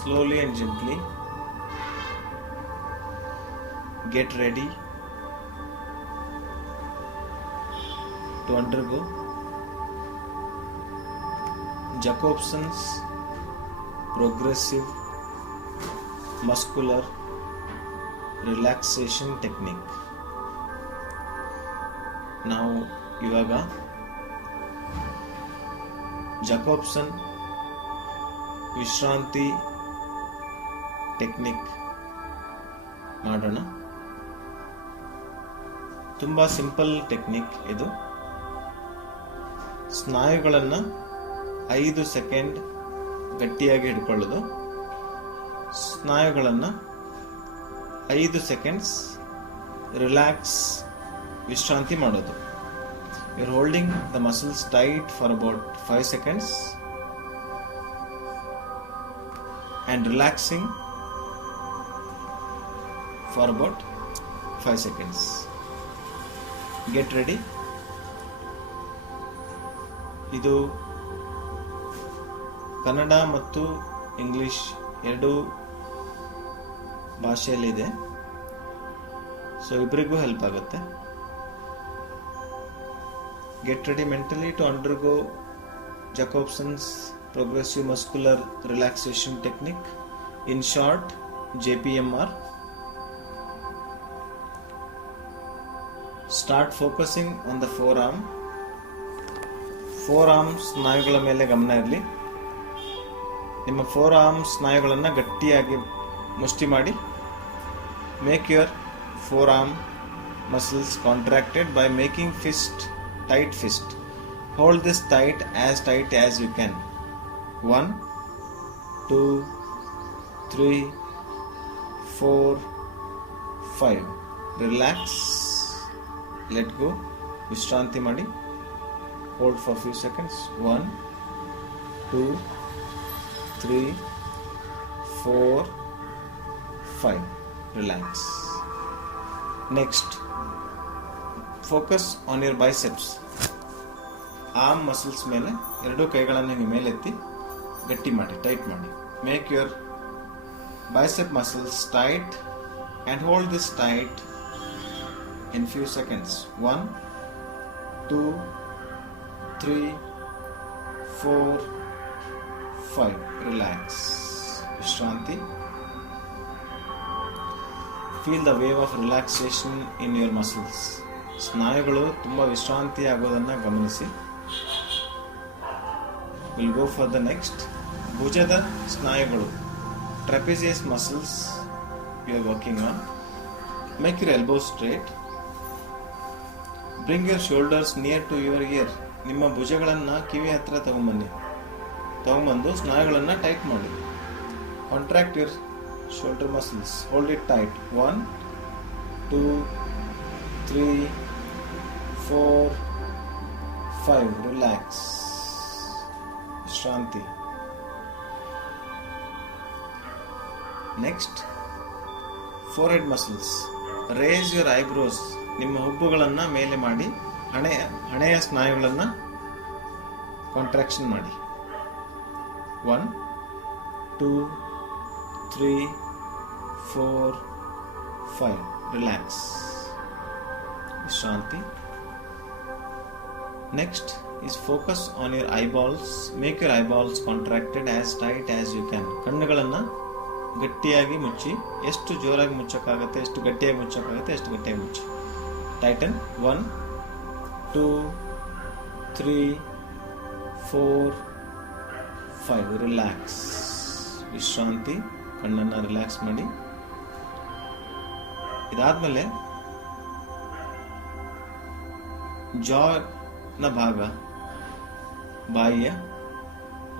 slowly and gently. Get ready to undergo Jacobson's progressive muscular relaxation technique. ನಾವು ಇವಾಗ Jacobson ವಿಶ್ರಾಂತಿ technique ಮಾಡೋಣ. ತುಂಬ ಸಿಂಪಲ್ ಟೆಕ್ನಿಕ್ ಇದು. ಸ್ನಾಯುಗಳನ್ನು 5 ಸೆಕೆಂಡ್ ಗಟ್ಟಿಯಾಗಿ ಹಿಡ್ಕೊಳ್ಳೋದು, ಸ್ನಾಯುಗಳನ್ನು 5 ಸೆಕೆಂಡ್ಸ್ ರಿಲ್ಯಾಕ್ಸ್ ವಿಶ್ರಾಂತಿ ಮಾಡೋದು. You're holding the muscles tight for about 5 seconds and relaxing for about 5 seconds. Get ready. ಇದು ಕನ್ನಡ ಮತ್ತು ಇಂಗ್ಲಿಷ್ ಎರಡೂ ಭಾಷೆಯಲ್ಲಿದೆ, ಸೊ ಇಬ್ಬರಿಗೂ ಹೆಲ್ಪ್ ಆಗುತ್ತೆ. Get ready mentally to undergo Jacobson's progressive muscular relaxation technique, in short JPMR. Start focusing on the forearm. Forearm ಸ್ನಾಯುಗಳ ಮೇಲೆ ಗಮನ ಇರಲಿ. ನಿಮ್ಮ forearm ಸ್ನಾಯುಗಳನ್ನು ಗಟ್ಟಿಯಾಗಿ ಮುಷ್ಟಿ ಮಾಡಿ. Make your forearm muscles contracted by making tight fist. Hold this tight as you can. 1, 2, 3, 4, 5. Relax. Let go. Vishranti madi. Hold for few seconds. 1, 2, 3, 4, 5. Relax. Next, focus on your biceps. Arm muscles ಮೇಲೆ ಎರಡೂ ಕೈಗಳನ್ನು ಹಿಂಗೆ ಮೇಲೆತ್ತಿ ಗಟ್ಟಿ ಮಾಡಿ, tight ಮಾಡಿ. Make your bicep muscles tight and hold this tight in few seconds. 1, 2, 3, 4, 5. Relax. ವಿಶ್ರಾಂತಿ. Feel the wave of relaxation in your muscles. ಸ್ನಾಯುಗಳು ತುಂಬ ವಿಶ್ರಾಂತಿ ಆಗೋದನ್ನು ಗಮನಿಸಿ. Will go for the next. ಭುಜದ ಸ್ನಾಯುಗಳು, trapezius muscles you are working on. Make your elbows straight. Bring your shoulders near to your year. ನಿಮ್ಮ ಭುಜಗಳನ್ನು ಕಿವಿ ಹತ್ರ ತಗೊಂಬಂದು ಸ್ನಾಯುಗಳನ್ನು ಟೈಟ್ ಮಾಡಿ. Contract your shoulder muscles. Hold it tight. 1, 2, 3, 4, 5. Relax. ವಿಶ್ರಾಂತಿ. Next, forehead muscles. Raise your eyebrows. ನಿಮ್ಮ ಹುಬ್ಬುಗಳನ್ನು ಮೇಲೆ ಮಾಡಿ ಹಣೆಯ ಸ್ನಾಯುಗಳನ್ನು ಕಾಂಟ್ರಾಕ್ಷನ್ ಮಾಡಿ. 1, 2, 3, 4, 5. ರಿಲ್ಯಾಕ್ಸ್. ವಿಶ್ರಾಂತಿ. Next is focus on your eyeballs. Make your eyeballs contracted as tight as you can. ಕಣ್ಣುಗಳನ್ನು ಗಟ್ಟಿಯಾಗಿ ಮುಚ್ಚಿ. ಎಷ್ಟು ಜೋರಾಗಿ ಮುಚ್ಚಕ್ಕಾಗುತ್ತೆ, ಎಷ್ಟು ಗಟ್ಟಿಯಾಗಿ ಮುಚ್ಚಕ್ಕಾಗುತ್ತೆ ಅಷ್ಟು ಗಟ್ಟಿಯಾಗಿ ಮುಚ್ಚಿ. ಟೈಟನ್. 1, 2, 3, 4, 5. ರಿಲ್ಯಾಕ್ಸ್. ವಿಶ್ರಾಂತಿ. ಕಣ್ಣನ್ನು ರಿಲ್ಯಾಕ್ಸ್ ಮಾಡಿ. ಇದಾದ್ಮೇಲೆ ಜಾನ ಭಾಗ, ಬಾಯಿಯ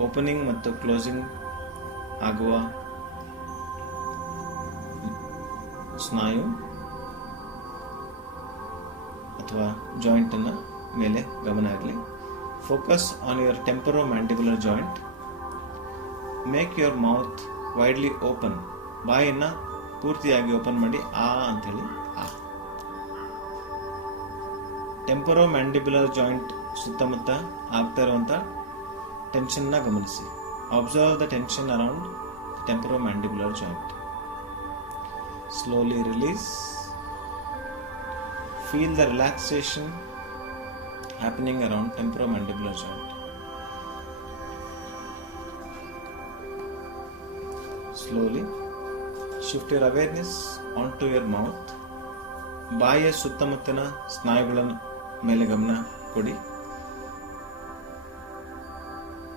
ಓಪನಿಂಗ್ ಮತ್ತು ಕ್ಲೋಸಿಂಗ್ ಆಗುವ ಸ್ನಾಯು ಅಥವಾ ಜಾಯಿಂಟನ್ನು ಮೇಲೆ ಗಮನ ಇರಲಿ. Focus on your temporomandibular joint. Make your mouth widely open. ಬಾಯಿಯನ್ನು ಪೂರ್ತಿಯಾಗಿ ಓಪನ್ ಮಾಡಿ ಅಂಥೇಳಿ ಆ. ಟೆಂಪರೋ ಮ್ಯಾಂಡಿಬುಲರ್ ಜಾಯಿಂಟ್ ಸುತ್ತಮುತ್ತ ಆಗ್ತಾ ಇರುವಂಥ ಟೆನ್ಷನ್ನ ಗಮನಿಸಿ. Observe the tension around temporomandibular joint. Slowly release. Feel the relaxation happening around temporomandibular joint. Slowly shift your awareness onto your mouth. ಬಾಯಿಯ ಸುತ್ತಮುತ್ತಲಿನ ಸ್ನಾಯುಗಳ ಮೇಲೆ ಗಮನ ಕೊಡಿ.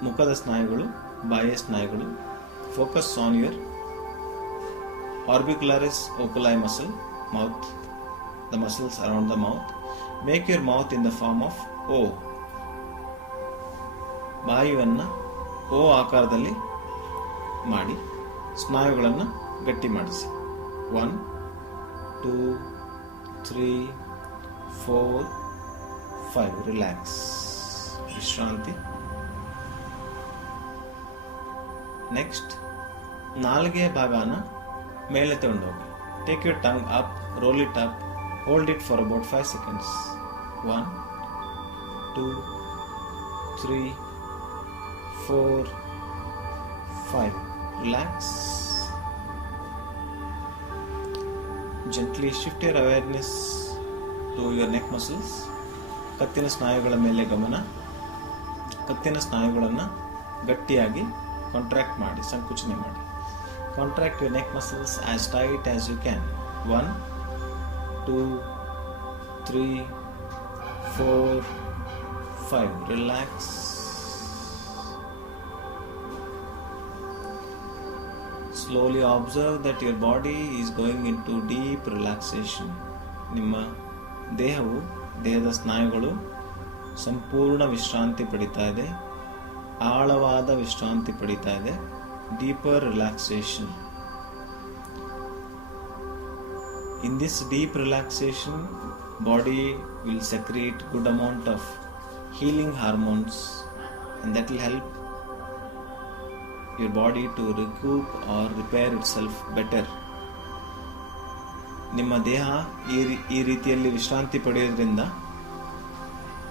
ಮುಖದ ಸ್ನಾಯುಗಳು, ಬಾಯಿಯ ಸ್ನಾಯುಗಳು. Focus on your orbicularis oculi muscle, mouth, the muscles around the mouth. Make your mouth in the form of O. ಬಾಯಿಯನ್ನು O ಆಕಾರದಲ್ಲಿ ಮಾಡಿ ಸ್ನಾಯುಗಳನ್ನು ಗಟ್ಟಿ ಮಾಡಿಸಿ. 1 2 3 4 5. ರಿಲ್ಯಾಕ್ಸ್. ವಿಶ್ರಾಂತಿ. ನೆಕ್ಸ್ಟ್ ನಾಲಿಗೆಯ ಭಾಗನ ಮೇಲೆ ತಗೊಂಡೋಗಿ. Take your tongue up, roll it up, hold it for about 5 seconds. 1 2 3 4 5. Relax. Gently shift your awareness to your neck muscles. ಕತ್ತಿನ ಸ್ನಾಯುಗಳ ಮೇಲೆ ಗಮನ. ಕತ್ತಿನ ಸ್ನಾಯುಗಳನ್ನು ಗಟ್ಟಿಯಾಗಿ ಕಾಂಟ್ರಾಕ್ಟ್ ಮಾಡಿ, ಸಂಕುಚನೆ ಮಾಡಿ. Contract your neck muscles as tight as you can. 1 2 3 4 5. Relax. Slowly observe that your body is going into deep relaxation. ನಿಮ್ಮ ದೇಹವು, ದೇಹದ ಸ್ನಾಯುಗಳು ಸಂಪೂರ್ಣ ವಿಶ್ರಾಂತಿ ಪಡಿತಾ ಇದೆ, ಆಳವಾದ ವಿಶ್ರಾಂತಿ ಪಡಿತಾ ಇದೆ. Deeper relaxation. In this deep relaxation, body will secrete good amount of healing hormones, and that will help your body to recoup or repair itself better. ನಿಮ್ಮ ದೇಹ ಈ ರೀತಿಯಲ್ಲಿ ವಿಶ್ರಾಂತಿ ಪಡೆಯೋದ್ರಿಂದ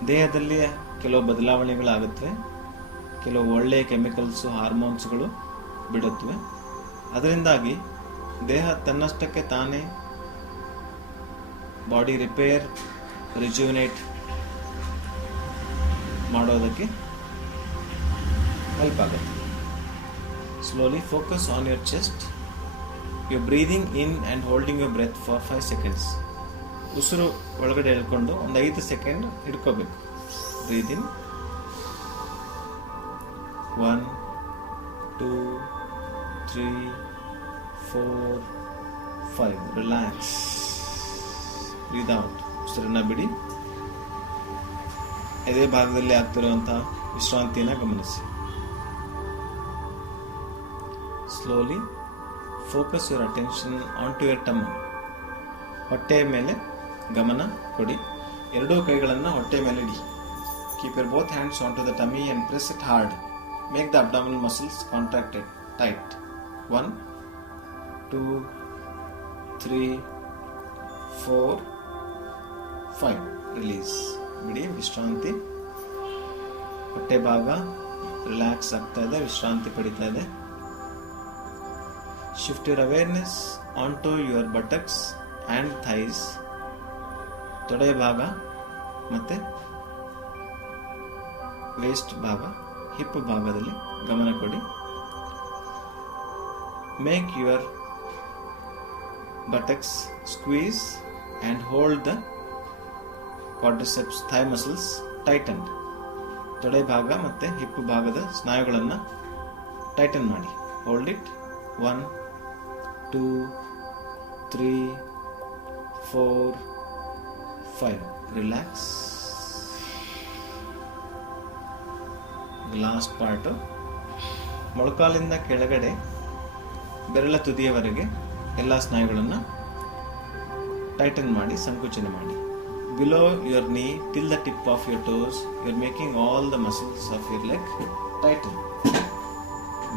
ದೇಹದಲ್ಲಿ ಕೆಲವು ಬದಲಾವಣೆಗಳಾಗುತ್ತವೆ, ಕೆಲವು ಒಳ್ಳೆಯ ಕೆಮಿಕಲ್ಸು, ಹಾರ್ಮೋನ್ಸ್ಗಳು ಬಿಡುತ್ತವೆ. ಅದರಿಂದಾಗಿ ದೇಹ ತನ್ನಷ್ಟಕ್ಕೆ ತಾನೇ ಬಾಡಿ ರಿಪೇರ್, ರಿಜ್ಯುವಿನೇಟ್ ಮಾಡೋದಕ್ಕೆ ಹೆಲ್ಪ್ ಆಗುತ್ತೆ. Slowly focus on your chest. You breathing in and holding your breath for 5 seconds. ಉಸಿರು ಒಳಗಡೆ ಹೇಳ್ಕೊಂಡು ಒಂದು 5 ಸೆಕೆಂಡ್ ಹಿಡ್ಕೋಬೇಕು. Breathe in 1 2 3 4 5. Relax. Breathe out. ಉಸಿರನ್ನ ಬಿಡಿ. ಎದೆ ಭಾಗದಲ್ಲಿ ಆಗ್ತಿರುವಂತಹ ವಿಶ್ರಾಂತಿಯನ್ನು ಗಮನಿಸಿ. Slowly focus your attention on to your tummy. ಹೊಟ್ಟೆಯ ಮೇಲೆ ಗಮನ ಕೊಡಿ. ಎರಡೂ ಕೈಗಳನ್ನು ಹೊಟ್ಟೆ ಮೇಲೆ ಇಡಿ. Keep your both hands on to the tummy and press it hard. Make the abdominal muscles contracted tight. 1 2 3 4 5. Release. ಬಿಡಿ. ವಿಶ್ರಾಂತಿ. ಹೊಟ್ಟೆ ಭಾಗ ರಿಲ್ಯಾಕ್ಸ್ ಆಗ್ತಾ ಇದೆ, ವಿಶ್ರಾಂತಿ ಪಡಿತಾ ಇದೆ. Shift your awareness onto your buttocks and thighs. ತೊಡೆ ಭಾಗ ಮತ್ತು ವೇಸ್ಟ್ ಭಾಗ, ಹಿಪ್ ಭಾಗದಲ್ಲಿ ಗಮನ ಕೊಡಿ. Make your buttocks squeeze and hold the quadriceps thigh muscles tightened. ತೊಡೆ ಭಾಗ ಮತ್ತು ಹಿಪ್ ಭಾಗದ ಸ್ನಾಯುಗಳನ್ನು ಟೈಟನ್ ಮಾಡಿ. Hold it. 1 2 3 4 5. Relax. Last part. ಮೊಳಕಾಲಿಂದ ಕೆಳಗಡೆ ಬೆರಳ ತುದಿಯವರೆಗೆ ಎಲ್ಲ ಸ್ನಾಯುಗಳನ್ನು ಟೈಟನ್ ಮಾಡಿ, ಸಂಕುಚನ ಮಾಡಿ. Below your knee till the tip of your toes you are making all the muscles of your leg tighten.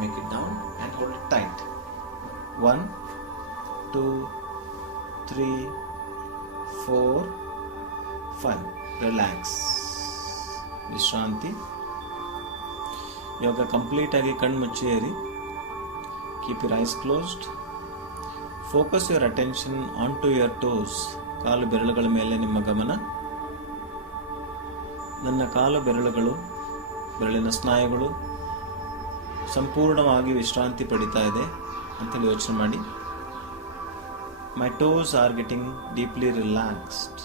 Make it down and hold it tight. 1 2 3 4 5. Relax. ವಿಶ್ರಾಂತಿ. ಇವಾಗ ಕಂಪ್ಲೀಟ್ ಆಗಿ ಕಣ್ಣು ಮುಚ್ಚಿ ಏರಿ Keep your eyes closed. Focus your attention onto your toes. ಕಾಲು ಬೆರಳುಗಳ ಮೇಲೆ ನಿಮ್ಮ ಗಮನ. ನನ್ನ ಕಾಲು ಬೆರಳುಗಳು, ಬೆರಳಿನ ಸ್ನಾಯುಗಳು ಸಂಪೂರ್ಣವಾಗಿ ವಿಶ್ರಾಂತಿ ಪಡಿತಾ ಇದೆ ಅಂತೇಳಿ ಯೋಚನೆ ಮಾಡಿ. My toes are getting deeply relaxed.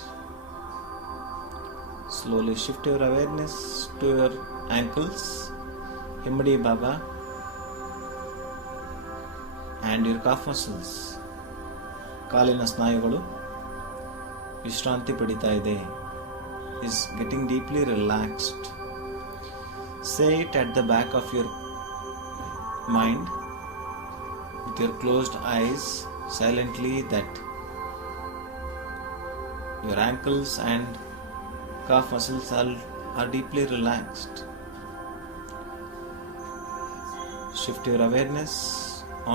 Slowly shift your awareness to your ankles, ಹಿಮ್ಮಡಿ ಭಾಗ, and your calf muscles. ಕಾಲಿನ ಸ್ನಾಯುಗಳು ವಿಶ್ರಾಂತಿ ಪಡಿತಾ ಇದೆ, is getting deeply relaxed. Say it at the back of your mind with your closed eyes silently that your ankles and calf muscles are deeply relaxed. Shift your awareness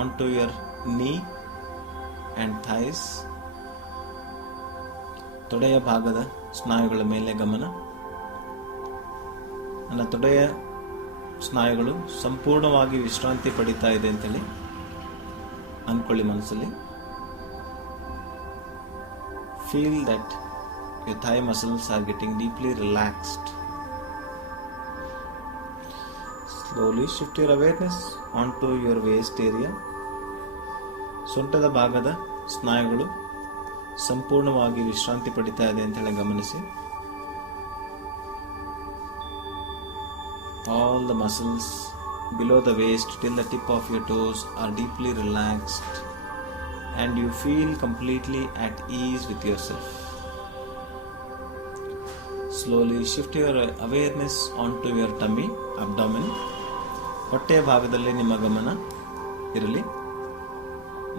onto your knee and thighs. ತೊಡೆಯ ಭಾಗದ ಸ್ನಾಯುಗಳ ಮೇಲೆ ಗಮನ. ನನ್ನ ತೊಡೆಯ ಸ್ನಾಯುಗಳು ಸಂಪೂರ್ಣವಾಗಿ ವಿಶ್ರಾಂತಿ ಪಡಿತಾ ಇದೆ ಅಂತೇಳಿ ಅಂದ್ಕೊಳ್ಳಿ ಮನಸ್ಸಲ್ಲಿ. Feel that your thigh muscles are getting deeply relaxed. Slowly shift your awareness onto your waist area. ಸೊಂಟದ ಭಾಗದ ಸ್ನಾಯುಗಳು ಸಂಪೂರ್ಣವಾಗಿ ವಿಶ್ರಾಂತಿ ಪಡಿತಾ ಇದೆ ಅಂತ ಹೇಳಿ ಗಮನಿಸಿ. All the muscles below the waist till the tip of your toes are deeply relaxed and you feel completely at ease with yourself. Slowly shift your awareness onto your tummy, abdomen. ಹೊಟ್ಟೆಯ ಭಾಗದಲ್ಲಿ ನಿಮ್ಮ ಗಮನ ಇರಲಿ.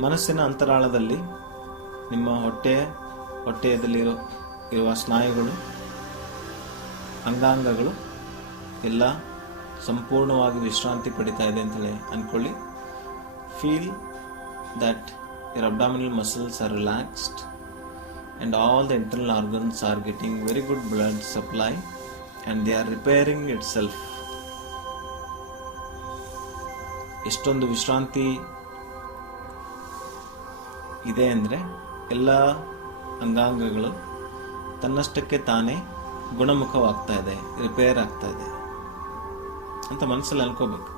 ಮನಸ್ಸಿನ ಅಂತರಾಳದಲ್ಲಿ ನಿಮ್ಮ ಹೊಟ್ಟೆಯಲ್ಲಿರುವ ಸ್ನಾಯುಗಳು, ಅಂಗಾಂಗಗಳು ಎಲ್ಲ ಸಂಪೂರ್ಣವಾಗಿ ವಿಶ್ರಾಂತಿ ಪಡಿತಾ ಇದೆ ಅಂತೇಳಿ ಅಂದ್ಕೊಳ್ಳಿ. Feel that your abdominal muscles are relaxed and all the internal organs are getting very good blood supply and they are repairing itself. ಎಷ್ಟೊಂದು ವಿಶ್ರಾಂತಿ ಇದೆ ಅಂದರೆ ಎಲ್ಲ ಅಂಗಾಂಗಗಳು ತನ್ನಷ್ಟಕ್ಕೆ ತಾನೇ ಗುಣಮುಖವಾಗ್ತಾ ಇದೆ, ರಿಪೇರ್ ಆಗ್ತಾ ಇದೆ ಅಂತ ಮನಸ್ಸಲ್ಲಿ ಅನ್ಕೋಬೇಕು.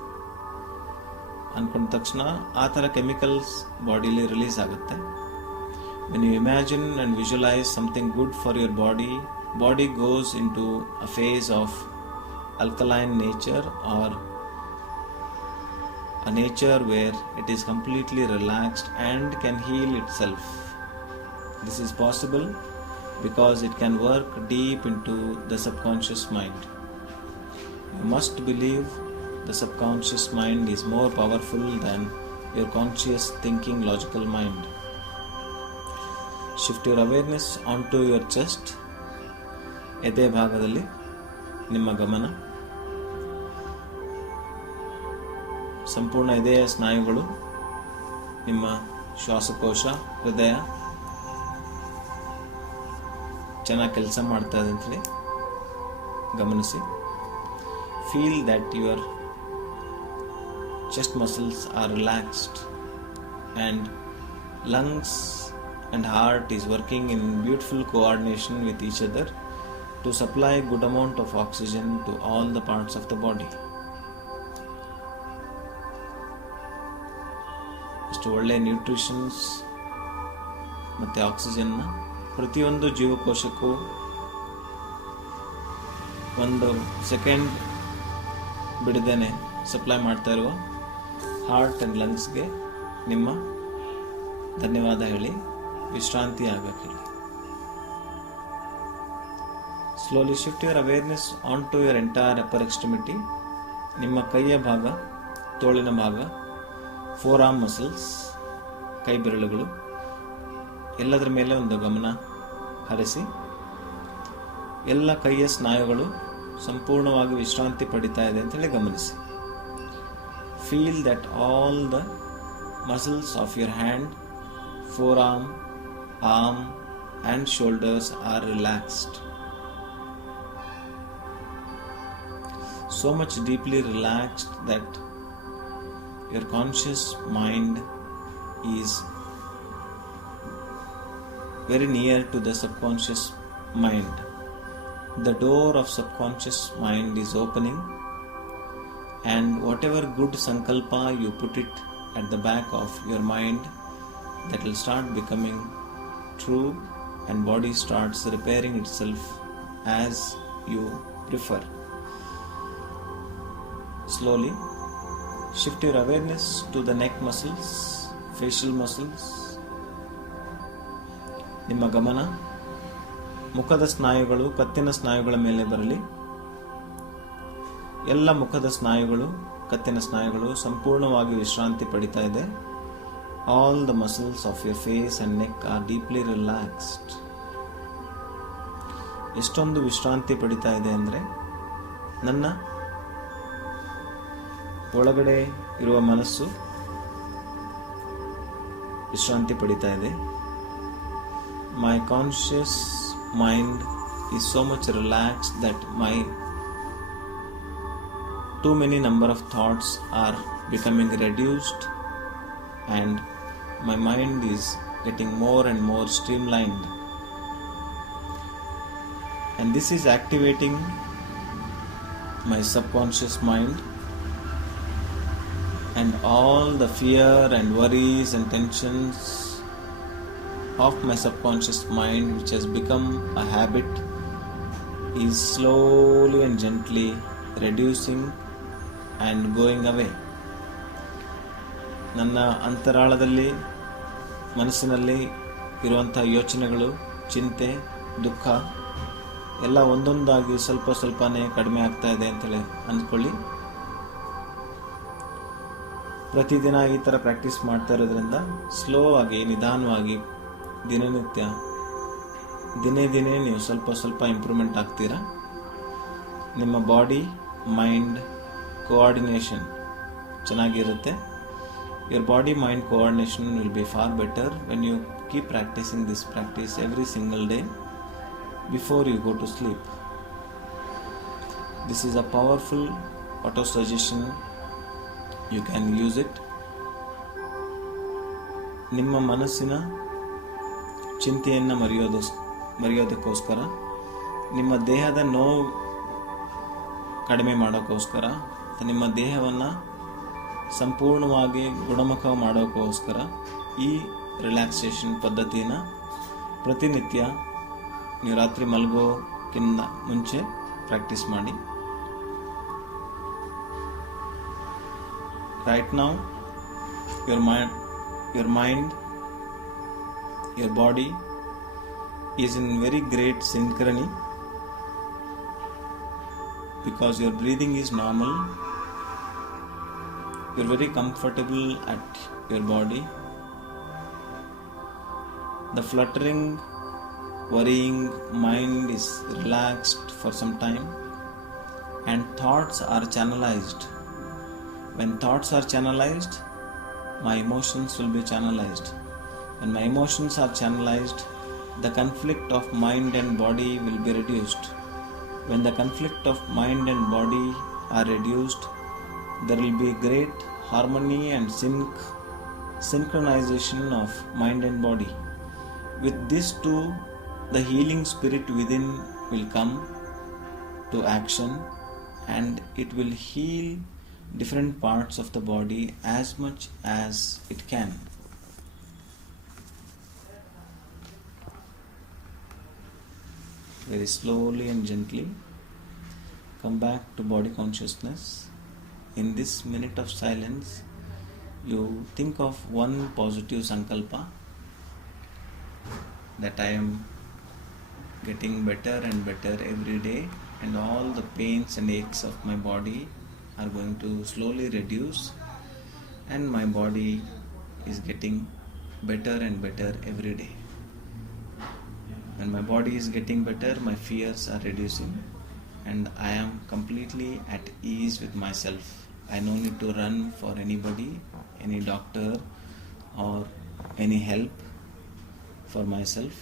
ಅಂದ್ಕೊಂಡ ತಕ್ಷಣ ಆ ಥರ ಕೆಮಿಕಲ್ಸ್ ಬಾಡಿಲಿ ರಿಲೀಸ್ ಆಗುತ್ತೆ. When you imagine and visualize something good for your body goes into a phase of alkaline nature or a nature where it is completely relaxed and can heal itself. This is possible because it can work deep into the subconscious mind. You must believe the subconscious mind is more powerful than your conscious thinking logical mind. Shift your awareness onto your chest. ಎದೆ ಭಾಗದಲ್ಲಿ ನಿಮ್ಮ ಗಮನ. ಸಂಪೂರ್ಣ ಎದೆಯ ಸ್ನಾಯುಗಳು, ನಿಮ್ಮ ಶ್ವಾಸಕೋಶ, ಹೃದಯ ಚೆನ್ನಾಗಿ ಕೆಲಸ ಮಾಡ್ತಾ ಇದೆ ಅಂತೇಳಿ ಗಮನಿಸಿ. Feel that your chest muscles are relaxed and lungs and heart is working in beautiful coordination with each other to supply good amount of oxygen to all the parts of the body. ಇಷ್ಟು ಒಳ್ಳೆ nutritions ಮತ್ತು ಆಕ್ಸಿಜನ್ನ ಪ್ರತಿಯೊಂದು ಜೀವಕೋಶಕ್ಕೂ ಒಂದು second ಬಿಡದೇನೆ supply ಮಾಡ್ತಾ ಇರುವ heart and ಲಂಗ್ಸ್ಗೆ ನಿಮ್ಮ ಧನ್ಯವಾದ ಹೇಳಿ, ವಿಶ್ರಾಂತಿ ಆಗಕ್ಕೆ ಹೇಳಿ. Slowly shift your awareness on to your entire upper extremity. ನಿಮ್ಮ ಕೈಯ ಭಾಗ, ತೋಳಿನ ಭಾಗ, ಫೋರ್ ಆರ್ಮ್ ಮಸಲ್ಸ್, ಕೈ ಬೆರಳುಗಳು ಎಲ್ಲದರ ಮೇಲೆ ಒಂದು ಗಮನ ಹರಿಸಿ. ಎಲ್ಲ ಕೈಯ ಸ್ನಾಯುಗಳು ಸಂಪೂರ್ಣವಾಗಿ ವಿಶ್ರಾಂತಿ ಪಡಿತಾ ಇದೆ ಅಂತೇಳಿ ಗಮನಿಸಿ. Feel that all the muscles of your hand, four arm, arm and shoulders are relaxed. So much deeply relaxed that Your conscious mind is very near to the subconscious mind. The door of subconscious mind is opening, and whatever good sankalpa you put it at the back of your mind, that will start becoming true, and body starts repairing itself as you prefer. Slowly shift your awareness to the neck muscles, facial muscles. ನಿಮ್ಮ ಗಮನ ಮುಖದ ಸ್ನಾಯುಗಳು, ಕತ್ತಿನ ಸ್ನಾಯುಗಳ ಮೇಲೆ ಬರಲಿ. ಎಲ್ಲ ಮುಖದ ಸ್ನಾಯುಗಳು, ಕತ್ತಿನ ಸ್ನಾಯುಗಳು ಸಂಪೂರ್ಣವಾಗಿ ವಿಶ್ರಾಂತಿ ಪಡಿತಾ ಇದೆ. All the muscles of your face and neck are deeply relaxed. ಎಷ್ಟೊಂದು ವಿಶ್ರಾಂತಿ ಪಡಿತಾ ಇದೆ ಅಂದರೆ, ನನ್ನ ಒಳಗಡೆ ಇರುವ ಮನಸ್ಸು ವಿಶ್ರಾಂತಿ ಪಡಿತಾ ಇದೆ. My conscious mind is so much relaxed that my too many number of thoughts are becoming reduced, and my mind is getting more and more streamlined. And this is activating my subconscious mind, and all the fear and worries and tensions of my subconscious mind, which has become a habit, is slowly and gently reducing and going away. ನನ್ನ ಅಂತರಾಳದಲ್ಲಿ, ಮನಸ್ಸಿನಲ್ಲಿ ಇರುವಂಥ ಯೋಚನೆಗಳು, ಚಿಂತೆ, ದುಃಖ ಎಲ್ಲ ಒಂದೊಂದಾಗಿ ಸ್ವಲ್ಪ ಸ್ವಲ್ಪನೇ ಕಡಿಮೆ ಆಗ್ತಾ ಇದೆ ಅಂತೇಳಿ ಅಂದ್ಕೊಳ್ಳಿ. ಪ್ರತಿದಿನ ಈ ಥರ ಪ್ರಾಕ್ಟೀಸ್ ಮಾಡ್ತಾ ಇರೋದ್ರಿಂದ ಸ್ಲೋ ಆಗಿ, ನಿಧಾನವಾಗಿ, ದಿನನಿತ್ಯ ದಿನೇ ದಿನೇ ನೀವು ಸ್ವಲ್ಪ ಸ್ವಲ್ಪ ಇಂಪ್ರೂವ್ಮೆಂಟ್ ಆಗ್ತೀರಾ. ನಿಮ್ಮ ಬಾಡಿ ಮೈಂಡ್ ಕೋಆರ್ಡಿನೇಷನ್ ಚೆನ್ನಾಗಿರುತ್ತೆ. Your body mind coordination will be far better when you keep practicing this practice every single day before you go to sleep. This is a powerful auto suggestion. You can use it. ನಿಮ್ಮ ಮನಸ್ಸಿನ ಚಿಂತೆಯನ್ನು ಮರೆಯೋದಕ್ಕೋಸ್ಕರ, ನಿಮ್ಮ ದೇಹದ ನೋವು ಕಡಿಮೆ ಮಾಡೋಕ್ಕೋಸ್ಕರ, ನಿಮ್ಮ ದೇಹವನ್ನು ಸಂಪೂರ್ಣವಾಗಿ ಗುಣಮುಖ ಮಾಡೋಕ್ಕೋಸ್ಕರ ಈ ರಿಲ್ಯಾಕ್ಸೇಷನ್ ಪದ್ಧತಿನ ಪ್ರತಿನಿತ್ಯ ನೀವು ರಾತ್ರಿ ಮಲಗೋಕ್ಕಿಂತ ಮುಂಚೆ ಪ್ರಾಕ್ಟೀಸ್ ಮಾಡಿ. Right now, your mind, your body is in very great synchrony, because your breathing is normal. You're very comfortable at your body. The fluttering, worrying mind is relaxed for some time, and thoughts are channelized. When thoughts are channelized, my emotions will be channelized. When my emotions are channelized, the conflict of mind and body will be reduced. When the conflict of mind and body are reduced, there will be great harmony and synchronization of mind and body. With this too, the healing spirit within will come to action, and it will heal different parts of the body as much as it can. Very slowly and gently come back to body consciousness. In this minute of silence, you think of one positive sankalpa, that I am getting better and better every day, and all the pains and aches of my body are going to slowly reduce, and my body is getting better and better every day. When my body is getting better, my fears are reducing, and I am completely at ease with myself. I no need to run for anybody, any doctor or any help for myself,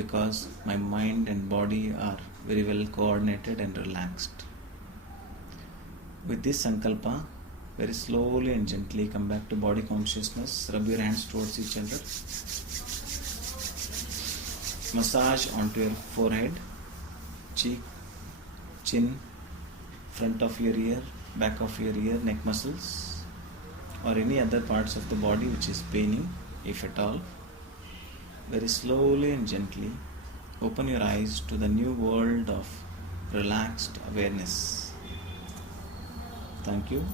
because my mind and body are very well coordinated and relaxed. With this sankalpa, Very slowly and gently come back to body consciousness. Rub your hands towards each other. Massage onto your forehead, cheek, chin, front of your ear, back of your ear, neck muscles, or any other parts of the body which is paining, if at all. Very slowly and gently open your eyes to the new world of relaxed awareness. Thank you.